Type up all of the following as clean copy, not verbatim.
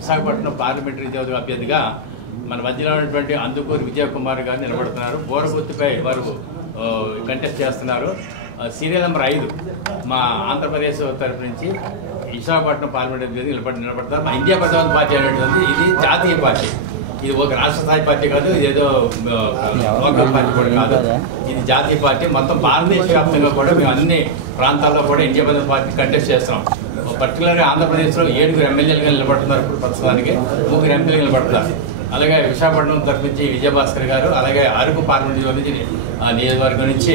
Visakhapatnam parliamentary నియోజకవర్గ అభ్యర్థిగా మన మధ్యలో ఉన్నటువంటి అందుకూరి విజయ్ కుమార్ గారు నిలబడుతున్నారు. బోరగుర్తుపై వారు కంటెస్ట్ చేస్తున్నారు. సీరియల్ నెంబర్ 5 మా ఆంధ్రప్రదేశ్ తరఫు నుంచి విశాఖపట్నం పార్లమెంటరీ అభ్యర్థి నిలబడతారు. మా ఇండియా ప్రజావాద పార్టీ అనేటువంటి ఇది జాతీయ పార్టీ. ఇది ఒక రాష్ట్ర స్థాయి పార్టీ కాదు, ఇదేదో లోకల్ పార్టీ కూడా కాదు. ఇది జాతీయ పార్టీ. మొత్తం భారతదేశ వ్యాప్తంగా కూడా మేము అన్ని ప్రాంతాల్లో కూడా ఇండియా ప్రజల పార్టీ కంటెస్ట్ చేస్తున్నాం. పర్టికులర్గా ఆంధ్రప్రదేశ్లో 7 ఎమ్మెల్యేలుగా నిలబడుతున్నారు. ఇప్పుడు ప్రస్తుతానికి 3 ఎంపీలుగా నిలబడుతున్నారు. అలాగే విశాఖపట్నం తరఫు నుంచి విజయభాస్కర్ గారు, అలాగే అరకు పార్లమెంట్ నియోజకవర్గం నుంచి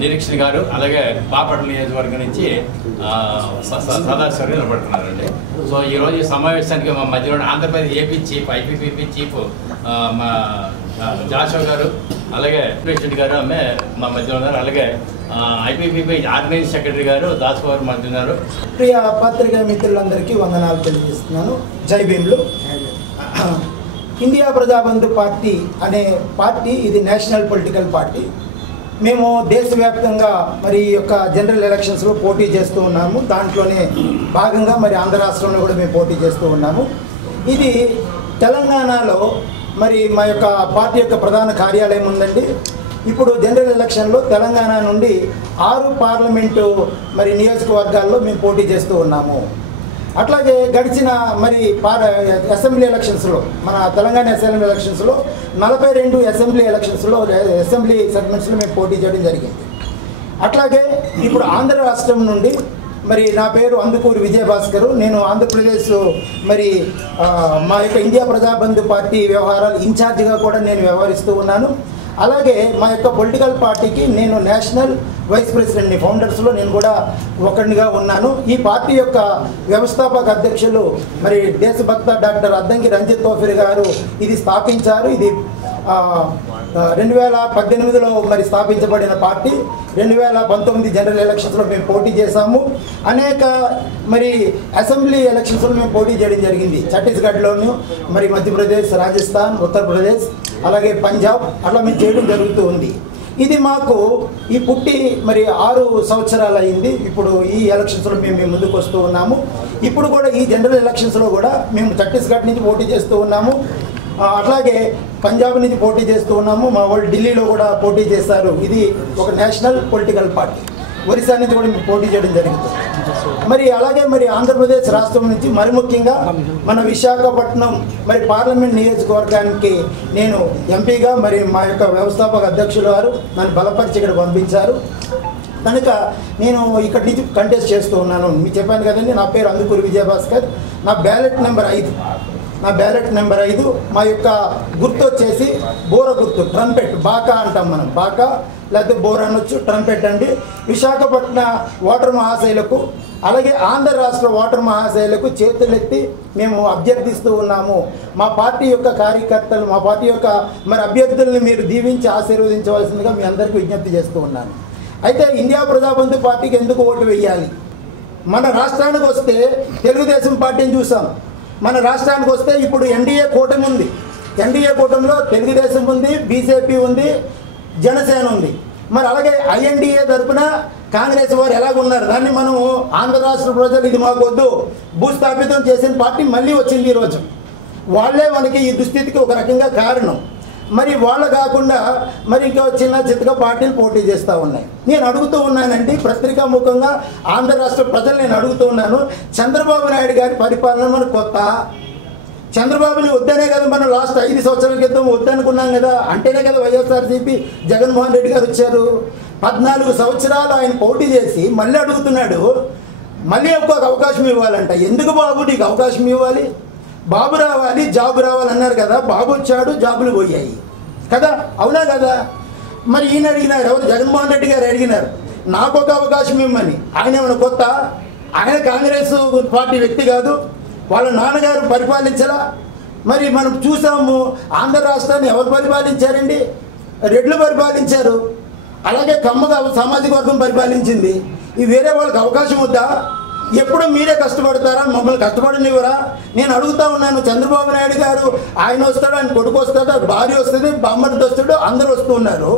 నిరీక్షణ గారు, అలాగే బాపట్ల నియోజకవర్గం నుంచి సదాశివ నిలబడుతున్నారండి. సో ఈరోజు ఈ సమావేశానికి మా మధ్యలో ఆంధ్రప్రదేశ్ ఏపీ చీఫ్ ఐపీపీపీ చీఫ్ మా జాషో గారు, అలాగే ప్రెసిడెంట్ గారు ఆమె మా మధ్యలో ఉన్నారు. అలాగే ఐపీపీపీ ఆర్గనైజింగ్ సెక్రటరీ గారు దాసవారు మధ్య ఉన్నారు. ప్రియ పత్రికా మిత్రులందరికీ వందనాలు తెలియజేస్తున్నాను. జై భీమ్లు. ఇండియా ప్రజాబంధు పార్టీ అనే పార్టీ ఇది నేషనల్ పొలిటికల్ పార్టీ. మేము దేశవ్యాప్తంగా మరి ఈ యొక్క జనరల్ ఎలక్షన్స్లో పోటీ చేస్తూ ఉన్నాము. దాంట్లోనే భాగంగా మరి ఆంధ్ర రాష్ట్రంలో కూడా మేము పోటీ చేస్తూ ఉన్నాము. ఇది తెలంగాణలో మరి మా యొక్క పార్టీ యొక్క ప్రధాన కార్యాలయం ఉందండి. ఇప్పుడు జనరల్ ఎలక్షన్లో తెలంగాణ నుండి 6 పార్లమెంటు మరి నియోజకవర్గాల్లో మేము పోటీ చేస్తూ ఉన్నాము. అట్లాగే గడిచిన మరి అసెంబ్లీ ఎలక్షన్స్లో మన తెలంగాణ అసెంబ్లీ ఎలక్షన్స్లో 42 అసెంబ్లీ సెగ్మెంట్స్లో మేము పోటీ చేయడం జరిగింది. అట్లాగే ఇప్పుడు ఆంధ్ర రాష్ట్రం నుండి మరి నా పేరు అందుకూరి విజయభాస్కర్. నేను ఆంధ్రప్రదేశ్ మరి మా యొక్క ఇండియా ప్రజాబంధు పార్టీ వ్యవహారాలు ఇన్ఛార్జిగా కూడా నేను వ్యవహరిస్తూ ఉన్నాను. అలాగే మా యొక్క పొలిటికల్ పార్టీకి నేను నేషనల్ వైస్ ప్రెసిడెంట్ని, ఫౌండర్స్లో నేను కూడా ఒకరినిగా ఉన్నాను. ఈ పార్టీ యొక్క వ్యవస్థాపక అధ్యక్షులు మరి దేశభక్త డాక్టర్ అద్దంకి రంజిత్ తోఫిర్ గారు ఇది స్థాపించారు. ఇది 2018లో మరి స్థాపించబడిన పార్టీ. 2019 జనరల్ ఎలక్షన్స్లో మేము పోటీ చేశాము. అనేక మరి అసెంబ్లీ ఎలక్షన్స్లో మేము పోటీ చేయడం జరిగింది. ఛత్తీస్గఢ్లోను, మరి మధ్యప్రదేశ్, రాజస్థాన్, ఉత్తరప్రదేశ్, అలాగే పంజాబ్ అట్లా మేము చేయడం జరుగుతూ ఉంది. ఇది మాకు ఈ పుట్టి మరి 6 సంవత్సరాలు అయింది. ఇప్పుడు ఈ ఎలక్షన్స్లో మేము ముందుకు వస్తూ ఉన్నాము. ఇప్పుడు కూడా ఈ జనరల్ ఎలక్షన్స్లో కూడా మేము ఛత్తీస్గఢ్ నుంచి పోటీ చేస్తూ ఉన్నాము. అట్లాగే పంజాబ్ నుంచి పోటీ చేస్తూ ఉన్నాము. మా వాళ్ళు ఢిల్లీలో కూడా పోటీ చేస్తారు. ఇది ఒక నేషనల్ పొలిటికల్ పార్టీ. ఒరిస్సా నుంచి కూడా మేము పోటీ చేయడం జరుగుతుంది. మరి అలాగే మరి ఆంధ్రప్రదేశ్ రాష్ట్రం నుంచి మరి ముఖ్యంగా మన విశాఖపట్నం మరి పార్లమెంట్ నియోజకవర్గానికి నేను ఎంపీగా మరి మా యొక్క వ్యవస్థాపక అధ్యక్షులు వారు నన్ను బలపరిచి ఇక్కడ పంపించారు. కనుక నేను ఇక్కడి నుంచి కంటెస్ట్ చేస్తూ ఉన్నాను. మీకు చెప్పాను కదండి, నా పేరు అందుకూరి విజయభాస్కర్. నా బ్యాలెట్ నెంబర్ 5. మా యొక్క గుర్తు వచ్చేసి బోర గుర్తు, ట్రంపెట్, బాకా అంటాం మనం. బాకా లేకపోతే బోర్ అనొచ్చు, ట్రంపెట్ అండి. విశాఖపట్న ఓటర్ మహాశైలకు అలాగే ఆంధ్ర రాష్ట్ర ఓటర్ మహాశైలకు చేతులెత్తి మేము అభ్యర్థిస్తూ ఉన్నాము. మా పార్టీ యొక్క కార్యకర్తలు, మా పార్టీ యొక్క మరి అభ్యర్థుల్ని మీరు దీవించి ఆశీర్వదించవలసిందిగా మీ అందరికీ విజ్ఞప్తి చేస్తూ ఉన్నాను. అయితే ఇండియా ప్రజాబంధు పార్టీకి ఎందుకు ఓటు వేయాలి? మన రాష్ట్రానికి వస్తే తెలుగుదేశం పార్టీని చూసాం. మన రాష్ట్రానికి వస్తే ఇప్పుడు ఎన్డీఏ కూటమి ఉంది. ఎన్డీఏ కూటమిలో తెలుగుదేశం ఉంది, బీజేపీ ఉంది, జనసేన ఉంది. మరి అలాగే ఐఎన్డీఏ తరఫున కాంగ్రెస్ వారు ఎలాగున్నారు? దాన్ని మనం ఆంధ్ర రాష్ట్ర ప్రజలు ఇది మాకు వద్దు, భూస్థాపితం చేసిన పార్టీ మళ్ళీ వచ్చింది ఈరోజు. వాళ్ళే మనకి ఈ దుస్థితికి ఒక రకంగా కారణం. మరి వాళ్ళు కాకుండా మరి ఇంకా చిన్న చిత్తగా పార్టీలు పోటీ చేస్తూ ఉన్నాయి. నేను అడుగుతూ ఉన్నానండి, పత్రికా ముఖంగా ఆంధ్ర రాష్ట్ర ప్రజలు నేను అడుగుతూ ఉన్నాను, చంద్రబాబు నాయుడు గారి పరిపాలన మనకు కొత్త? చంద్రబాబుని వద్దనే కదా మనం లాస్ట్ 5 సంవత్సరాల క్రితం వద్దనుకున్నాం కదా. అంటేనే కదా వైఎస్ఆర్సీపీ జగన్మోహన్ రెడ్డి గారు వచ్చారు. 14 సంవత్సరాలు ఆయన పోటీ చేసి మళ్ళీ అడుగుతున్నాడు, మళ్ళీ ఒక్కొక్క అవకాశం ఇవ్వాలంట. ఎందుకు బాబు నీకు అవకాశం ఇవ్వాలి? బాబు రావాలి, జాబు రావాలన్నారు కదా. బాబు వచ్చాడు, జాబులు పోయాయి కదా, అవునా కదా? మరి ఈయన అడిగినారు, ఎవరు? జగన్మోహన్ రెడ్డి గారు అడిగినారు, నాకు ఒక అవకాశం ఇవ్వమని. ఆయన ఏమైనా కొత్త? ఆయన కాంగ్రెస్ పార్టీ వ్యక్తి కాదు, వాళ్ళ నాన్నగారు పరిపాలించరా? మరి మనం చూసాము ఆంధ్ర రాష్ట్రాన్ని ఎవరు పరిపాలించారండి? రెడ్లు పరిపాలించారు. అలాగే కమ్మగా సామాజిక వర్గం పరిపాలించింది. ఈ వేరే వాళ్ళకి అవకాశం వద్దా? ఎప్పుడు మీరే కష్టపడతారా? మమ్మల్ని కష్టపడనివ్వరా? నేను అడుగుతా ఉన్నాను. చంద్రబాబు నాయుడు గారు ఆయన వస్తాడు, ఆయన కొడుకు వస్తాడు, భార్య వస్తుంది, బామ్మర్ది వస్తాడు, అందరూ వస్తూ ఉన్నారు.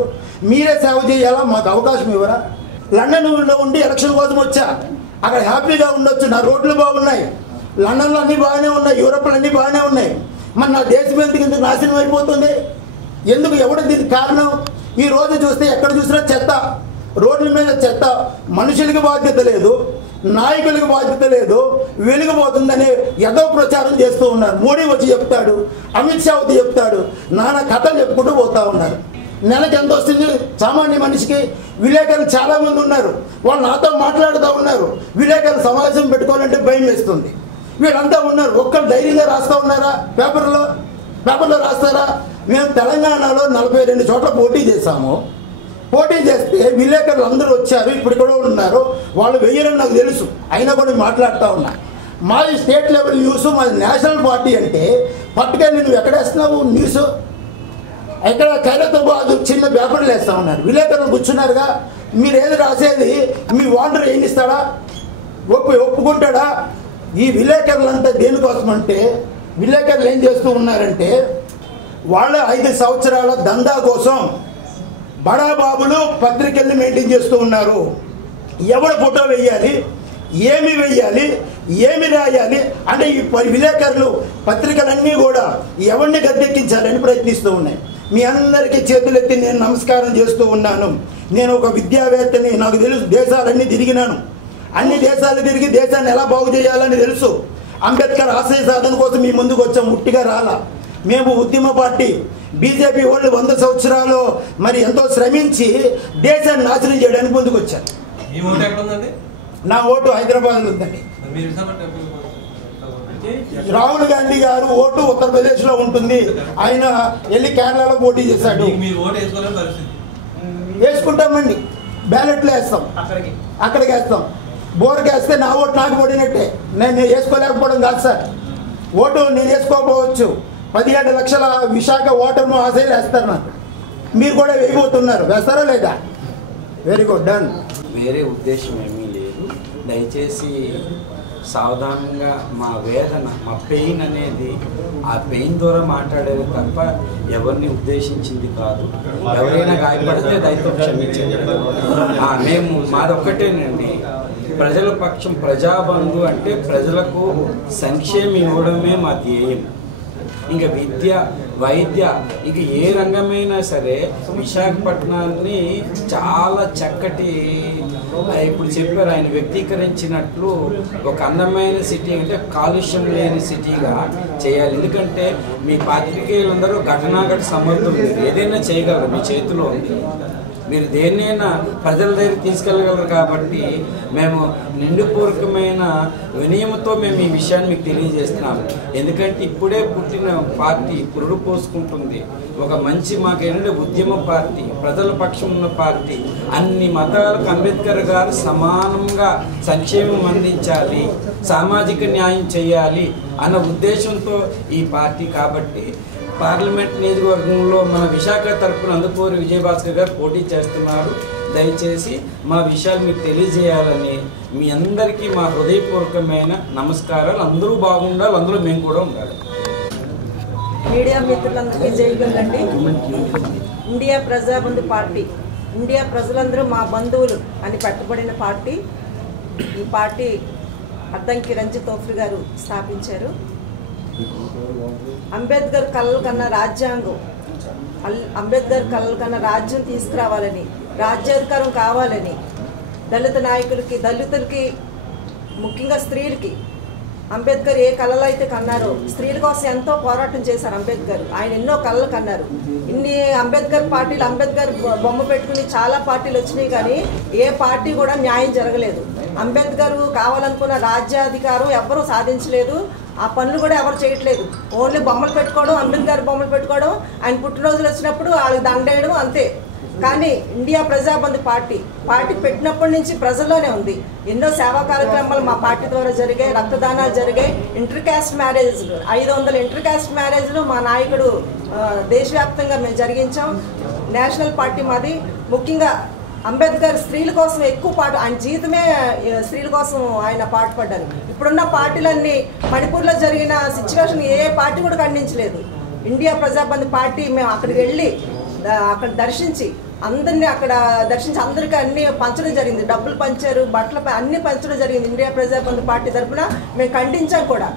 మీరే సేవ చేయాలా? మాకు అవకాశం ఇవ్వరా? లండన్లో ఉండి ఎలక్షన్ కోసం వచ్చా, అక్కడ హ్యాపీగా ఉండొచ్చు, నా రోడ్లు బాగున్నాయి, లండన్లో అన్నీ బాగానే ఉన్నాయి, యూరోప్లో అన్నీ బాగానే ఉన్నాయి. మరి నా దేశం ఎందుకు నాశనం అయిపోతుంది? ఎందుకు? ఎవడు దీనికి కారణం? ఈ రోజు చూస్తే ఎక్కడ చూసినా చెత్త, రోడ్ల మీద చెత్త. మనుషులకి బాధ్యత లేదు, నాయకులకు బాధ్యత లేదు. వెలిగిపోతుందనే ఏదో ప్రచారం చేస్తూ ఉన్నారు. మోడీ వచ్చి చెప్తాడు, అమిత్ షా వచ్చి చెప్తాడు, నానా కథలు చెప్పుకుంటూ పోతూ ఉన్నారు. నెలకి ఎంత వస్తుంది సామాన్య మనిషికి? విలేకరులు చాలామంది ఉన్నారు, వాళ్ళు నాతో మాట్లాడుతూ ఉన్నారు. విలేకరులు సమావేశం పెట్టుకోవాలంటే భయం వేస్తుంది. వీళ్ళంతా ఉన్నారు, ఒక్కరు ధైర్యంగా రాస్తూ ఉన్నారా? పేపర్లో రాస్తారా? మేము తెలంగాణలో 42 చోట్ల పోటీ చేశాము. పోటీ చేస్తే విలేకరులు అందరూ వచ్చారు, ఇప్పుడు కూడా ఉన్నారు. వాళ్ళు వెయ్యరని నాకు తెలుసు, అయినా కూడా మాట్లాడుతూ ఉన్నా. మాది స్టేట్ లెవెల్ న్యూస్, మాది నేషనల్ పార్టీ అంటే పట్టుకెళ్ళి నువ్వు ఎక్కడేస్తున్నావు న్యూస్? ఎక్కడ ఖైరతాబాద్ చిన్న పేపర్లు వేస్తూ ఉన్నారు. విలేకరులు కూర్చున్నారుగా, మీరు ఏది రాసేది మీ ఓనర్ ఏం ఇస్తాడా? ఒప్పుకుంటాడా? ఈ విలేకరులంతా దేనికోసం అంటే, విలేకరులు ఏం చేస్తూ ఉన్నారంటే వాళ్ళ 5 సంవత్సరాల దందా కోసం బడాబాబులు పత్రికల్ని మెయింటైన్ చేస్తూ ఉన్నారు. ఎవరు ఫోటో వేయాలి, ఏమి వేయాలి, ఏమి రాయాలి అంటే ఈ విలేకరులు పత్రికలన్నీ కూడా ఎవరిని గద్దెక్కించాలని ప్రయత్నిస్తూ ఉన్నాయి. మీ అందరికీ చేతులెత్తి నేను నమస్కారం చేస్తూ ఉన్నాను. నేను ఒక విద్యావేత్తని, నాకు తెలుసు, దేశాలన్నీ తిరిగినాను. అన్ని దేశాలు తిరిగి దేశాన్ని ఎలా బాగు చేయాలని తెలుసు. అంబేద్కర్ ఆశయ సాధన కోసం మీ ముందుకు వచ్చాం, ఉట్టిగా రాలా. మేము ఉద్యమ పార్టీ. బీజేపీ వాళ్ళు 100 సంవత్సరాలు మరి ఎంతో శ్రమించి దేశాన్ని నాశనం చేయడానికి ముందుకు వచ్చారు. నా ఓటు హైదరాబాద్లో ఉందండి. రాహుల్ గాంధీ గారు ఓటు ఉత్తరప్రదేశ్లో ఉంటుంది. ఆయన వెళ్ళి కేరళలో పోటీ చేశాడు. వేసుకుంటామండి, బ్యాలెట్లో వేస్తాం, అక్కడికి వేస్తాం. బోర్కి వేస్తే నా ఓటు నాకు పడినట్టే. నేను వేసుకోలేకపోవడం కాదు సార్. ఓటు నేను వేసుకోకపోవచ్చు. 17 లక్షల విశాఖ ఓటర్ను ఆశలు వేస్తారు నాకు. మీరు కూడా వేయబోతున్నారు, వేస్తారా లేదా? Very good, done. వేరే ఉద్దేశం ఏమీ లేదు. దయచేసి సావధానంగా మా వేదన, మా పెయిన్ అనేది ఆ పెయిన్ ద్వారా మాట్లాడేది తప్ప ఎవరిని ఉద్దేశించింది కాదు. ఎవరైనా గాయపడితే దయతో క్షమించండి. మేము మాదొక్కటేనండి, ప్రజల పక్షం, ప్రజాబంధు అంటే ప్రజలకు సంక్షేమం ఇవ్వడమే మా ధ్యేయం. ఇంకా విద్య, వైద్య, ఇక ఏ రంగమైనా సరే విశాఖపట్నాన్ని చాలా చక్కటి, ఇప్పుడు చెప్పారు ఆయన వ్యక్తీకరించినట్లు, ఒక అందమైన సిటీ అంటే కాలుష్యం లేని సిటీగా చేయాలి. ఎందుకంటే మీ పాత్రికేయులందరూ ఘటనాఘట సమర్థులు, ఏదైనా చేయగలరు, మీ చేతిలో ఉంది. మీరు దేన్నైనా ప్రజల దగ్గర తీసుకెళ్ళగలరు. కాబట్టి మేము నిండుపూర్వకమైన వినయంతో మేము ఈ విషయాన్ని మీకు తెలియజేస్తున్నాము. ఎందుకంటే ఇప్పుడే పుట్టిన పార్టీ పురుడు పోసుకుంటుంది. ఒక మంచి, మాకేంటంటే ఉద్యమ పార్టీ, ప్రజల పక్షం ఉన్న పార్టీ. అన్ని మతాలకు అంబేద్కర్ గారు సమానంగా సంక్షేమం అందించాలి, సామాజిక న్యాయం చేయాలి అన్న ఉద్దేశంతో ఈ పార్టీ. కాబట్టి పార్లమెంట్ నియోజకవర్గంలో మన విశాఖ తరఫున అందుకూరి విజయభాస్కర్ గారు పోటీ చేస్తున్నారు. దయచేసి మా విషయాలు మీకు తెలియజేయాలని మీ అందరికీ మా హృదయపూర్వకమైన నమస్కారాలు. అందరూ బాగుండాలి, అందులో మేము కూడా ఉండాలి. మీడియా మిత్రులందరికీ జైగలండి. ఇండియా ప్రజాబంధు పార్టీ, ఇండియా ప్రజలందరూ మా బంధువులు అని పెట్టబడిన పార్టీ. ఈ పార్టీ అద్దంకి రంజిత్ తోఫ్రి గారు స్థాపించారు. అంబేద్కర్ కలలు కన్నా రాజ్యాంగం, అంబేద్కర్ కలలు కన్నా రాజ్యం తీసుకురావాలని, రాజ్యాధికారం కావాలని దళిత నాయకులకి, దళితులకి, ముఖ్యంగా స్త్రీలకి అంబేద్కర్ ఏ కళలు అయితే కన్నారో, స్త్రీల కోసం ఎంతో పోరాటం చేశారు అంబేద్కర్. ఆయన ఎన్నో కళలు కన్నారు. ఇన్ని అంబేద్కర్ పార్టీలు, అంబేద్కర్ బొమ్మ పెట్టుకుని చాలా పార్టీలు వచ్చినాయి, కానీ ఏ పార్టీ కూడా న్యాయం జరగలేదు. అంబేద్కర్ కావాలనుకున్న రాజ్యాధికారం ఎవరూ సాధించలేదు. ఆ పనులు కూడా ఎవరు చేయట్లేదు. ఓన్లీ బొమ్మలు పెట్టుకోవడం, అంబేద్కర్ బొమ్మలు పెట్టుకోవడం, ఆయన పుట్టినరోజులు వచ్చినప్పుడు వాళ్ళకి దండేయడం అంతే. కానీ ఇండియా ప్రజాబంధు పార్టీ పెట్టినప్పటి నుంచి ప్రజల్లోనే ఉంది. ఎన్నో సేవా కార్యక్రమాలు మా పార్టీ ద్వారా జరిగాయి, రక్తదానాలు జరిగాయి, ఇంటర్ కాస్ట్ మ్యారేజ్లు, 500 ఇంటర్ కాస్ట్ మ్యారేజ్లు మా నాయకుడు దేశవ్యాప్తంగా మేము జరిగించాం. నేషనల్ పార్టీ మాది. ముఖ్యంగా అంబేద్కర్ స్త్రీల కోసం ఎక్కువ పాటు, ఆయన జీవితమే స్త్రీల కోసం ఆయన పాటుపడ్డారు. ఇప్పుడున్న పార్టీలన్నీ మణిపూర్లో జరిగిన సిచ్యువేషన్ ఏ పార్టీ కూడా ఖండించలేదు. ఇండియా ప్రజాబంధు పార్టీ మేము అక్కడికి వెళ్ళి అక్కడ దర్శించి అందరినీ అక్కడ దర్శించి అందరికీ అన్ని పంచడం జరిగింది. డబ్బులు పంచారు, బట్టలు అన్ని పంచడం జరిగింది. ఇండియా ప్రజాబంధు పార్టీ తరఫున మేము ఖండించాం కూడా.